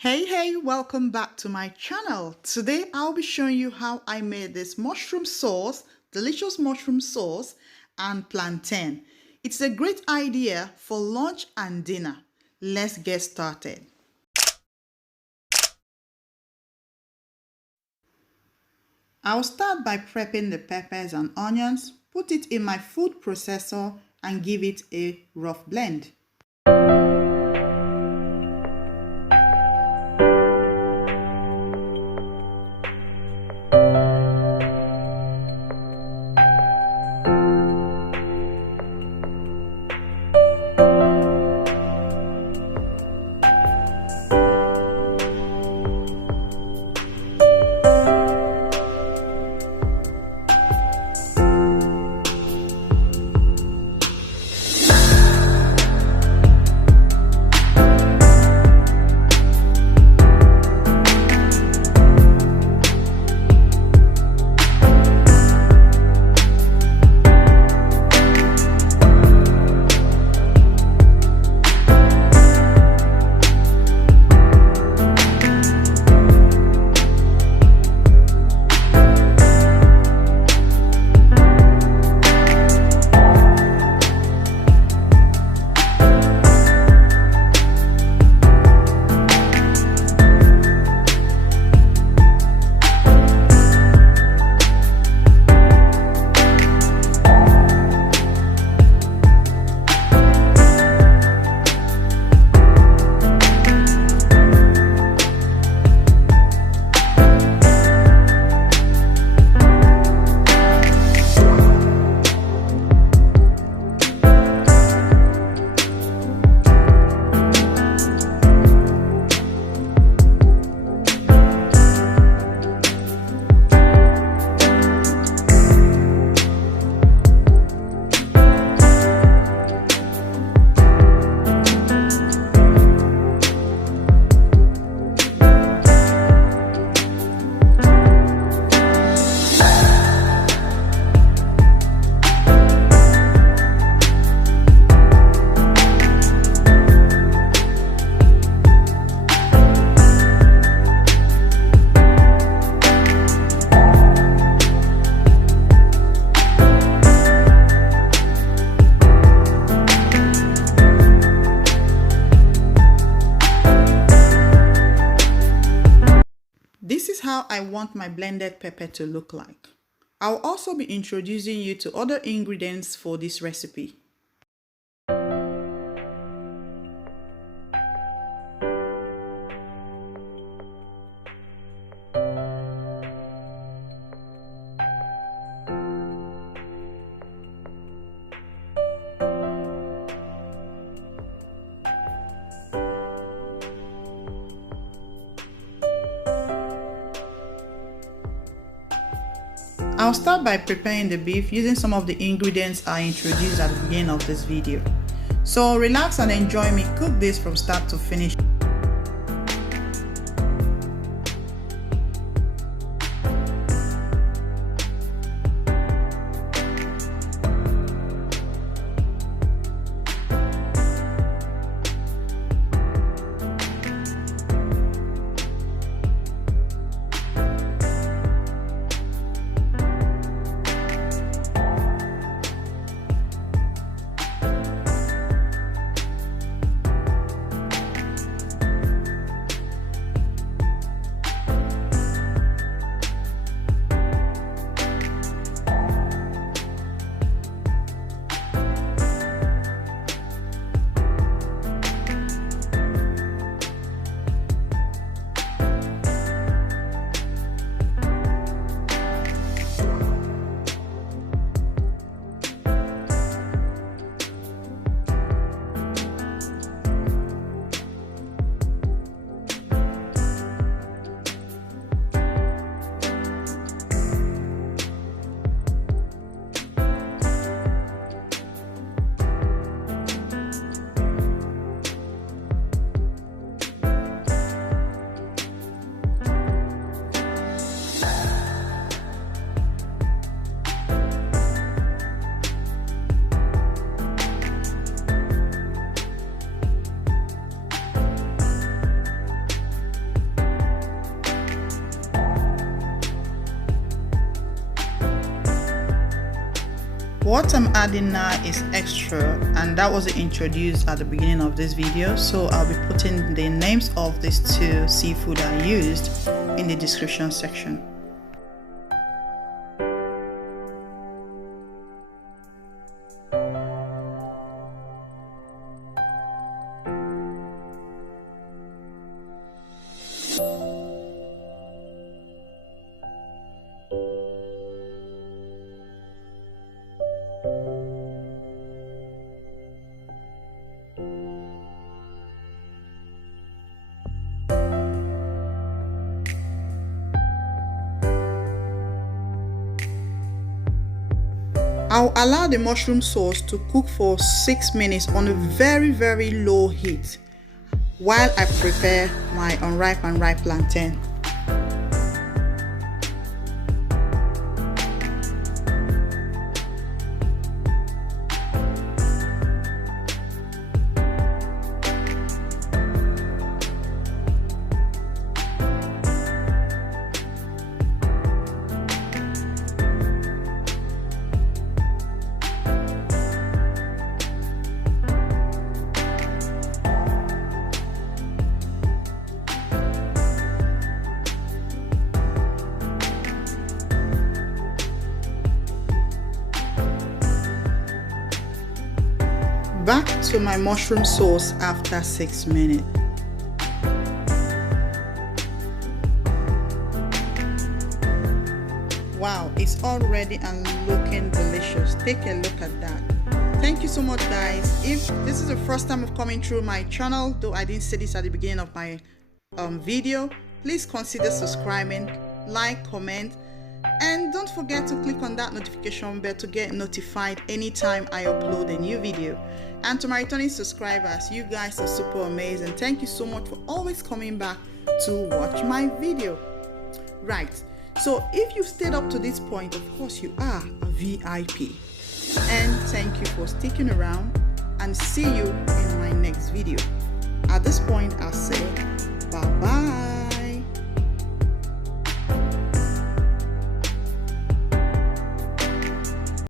Hey, welcome back to my channel. Today I'll be showing you how I made this mushroom sauce, delicious mushroom sauce and plantain. It's a great idea for lunch and dinner. Let's get started. I'll start by prepping the peppers and onions, put it in my food processor and give it a rough blend. This is how I want my blended pepper to look like. I'll also be introducing you to other ingredients for this recipe. I'll start by preparing the beef using some of the ingredients I introduced at the beginning of this video. So relax and enjoy me cook this from start to finish. What I'm adding now is extra, and that wasn't introduced at the beginning of this video, so I'll be putting the names of these two seafood I used in the description section. I'll allow the mushroom sauce to cook for 6 minutes on a very low heat while I prepare my unripe and ripe plantain. Back to my mushroom sauce after 6 minutes. Wow, it's all ready and looking delicious. Take a look at that. Thank you so much, guys. If this is the first time of coming through my channel, though I didn't say this at the beginning of my video, please consider subscribing, like, comment, and don't forget to click on that notification bell to get notified anytime I upload a new video. And to my returning subscribers, you guys are super amazing. Thank you so much for always coming back to watch my video. Right, so if you've stayed up to this point, of course you are a VIP. And thank you for sticking around, and see you in my next video. At this point, I'll say